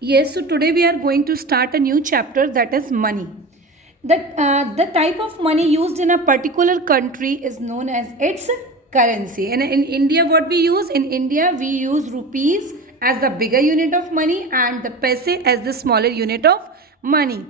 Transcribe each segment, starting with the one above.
Yes, so today we are going to start a new chapter, that is money. The type of money used in a particular country is known as its currency. And in India, what we use? In India, we use rupees as the bigger unit of money and the paise as the smaller unit of money.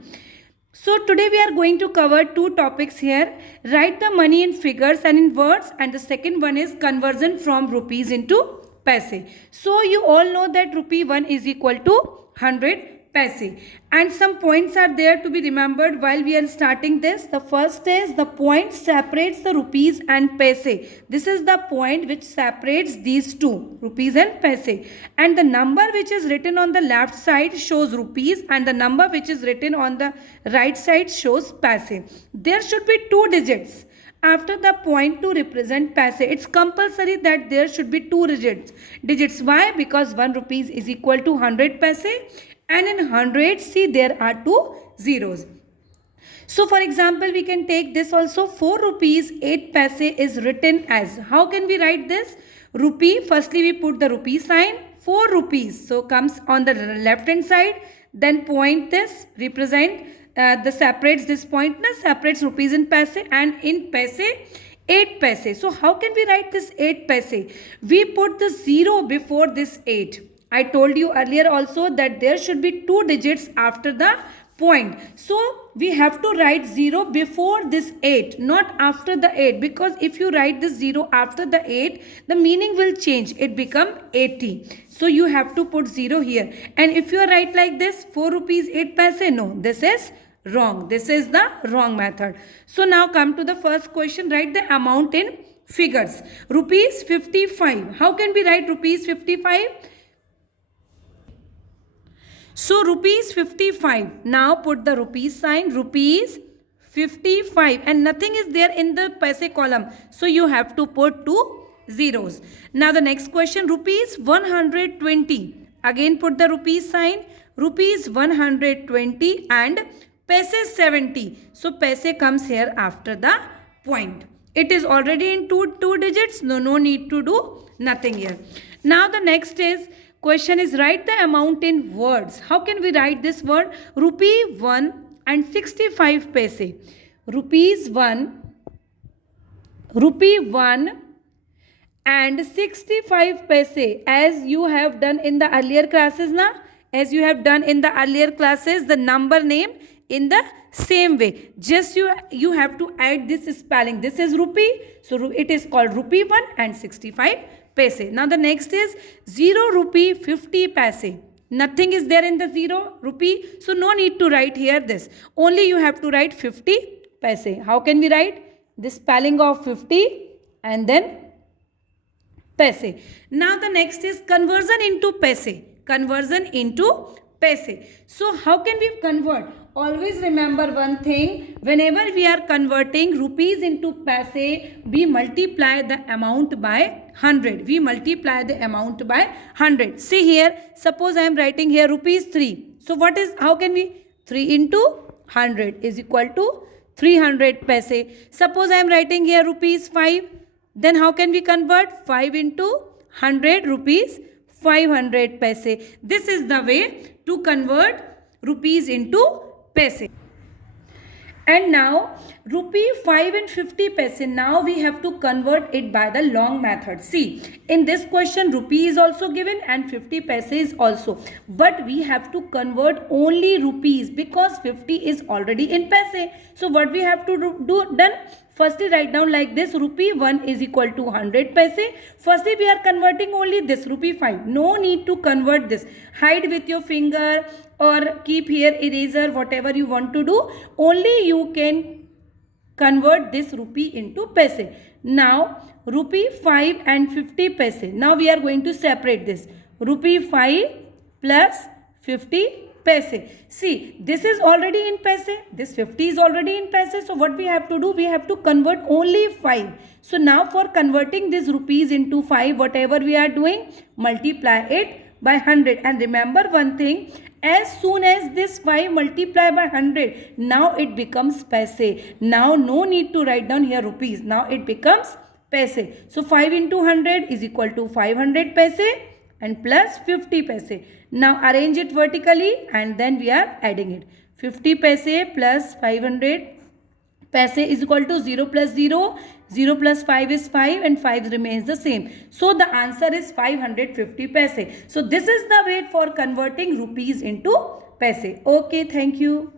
So today we are going to cover two topics here. Write the money in figures and in words, and the second one is conversion from rupees into paise. So you all know that rupee 1 is equal to 100 paise, and some points are there to be remembered while we are starting this. The first is the point separates the rupees and paise. This is the point which separates these two, rupees and paise, and the number which is written on the left side shows rupees and the number which is written on the right side shows paise. There should be two digits after the point to represent paise. It's compulsory that there should be two digits. Why? Because 1 rupees is equal to 100 paise, and in 100, see, there are two zeros. So for example, we can take this also. 4 rupees 8 paise is written as, how can we write this? Rupee, firstly we put the rupee sign, 4 rupees, so comes on the left hand side, then point this, represent the separates this point, separates rupees in paise, and in paise 8 paise. So how can we write this 8 paise? We put the 0 before this 8. I told you earlier also that there should be two digits after the point. So we have to write 0 before this 8, not after the 8, because if you write this 0 after the 8, the meaning will change. It become 80. So you have to put 0 here. And if you write like this, 4 rupees 8 paise, no, this is wrong. This is the wrong method. So now come to the first question. Write the amount in figures. Rupees 55. How can we write rupees 55? So rupees 55. Now put the rupees sign, rupees 55, and nothing is there in the paise column. So you have to put two zeros. Now the next question, rupees 120. Again put the rupees sign, rupees 120 and paise 70. So paise comes here after the point. It is already in two digits. No need to do nothing here. Now the next is, question is, write the amount in words. How can we write this word? Rupee 1 and 65 paise. Rupees 1, rupee 1 and 65 paise, as you have done in the earlier classes na? As you have done in the earlier classes, the number name in the same way. Just you have to add this spelling. This is rupee, so it is called rupee 1 and 65 paise. Now the next is 0 rupee 50 paise. Nothing is there in the 0 rupee, so no need to write here this. Only you have to write 50 paise. How can we write? This spelling of 50 and then paise. Now the next is conversion into paise. Conversion into paise. So how can we convert? Always remember one thing, whenever we are converting rupees into paise, we multiply the amount by 100. We multiply the amount by 100. See here, suppose I am writing here rupees 3. So what is, how can we? 3 into 100 is equal to 300 paise. Suppose I am writing here rupees 5. Then how can we convert? 5 into 100 rupees 500 paise. This is the way to convert rupees into paise. And now rupee 5 and 50 paise, now we have to convert it by the long method. See, in this question rupee is also given and 50 paise is also, but we have to convert only rupees because 50 is already in paise. So what we have to do done? Firstly write down like this, rupee 1 is equal to 100 paise. Firstly we are converting only this rupee 5. No need to convert this. Hide with your finger or keep here eraser, whatever you want to do. Only you can convert this rupee into paise. Now rupee 5 and 50 paise. Now we are going to separate this. Rupee 5 plus 50 paise. See, this is already in paise. This 50 is already in paise. So what we have to do? We have to convert only 5. So now for converting this rupees into 5, whatever we are doing, multiply it by 100. And remember one thing, as soon as this 5 multiply by 100, now it becomes paise. Now no need to write down here rupees. Now it becomes paise. So 5 into 100 is equal to 500 paise. and plus 50 paise. Now arrange it vertically and then we are adding it. 50 paise plus 500 paise is equal to 0 plus 0. 0 plus 5 is 5 and 5 remains the same. So the answer is 550 paise. So this is the way for converting rupees into paise. Okay, thank you.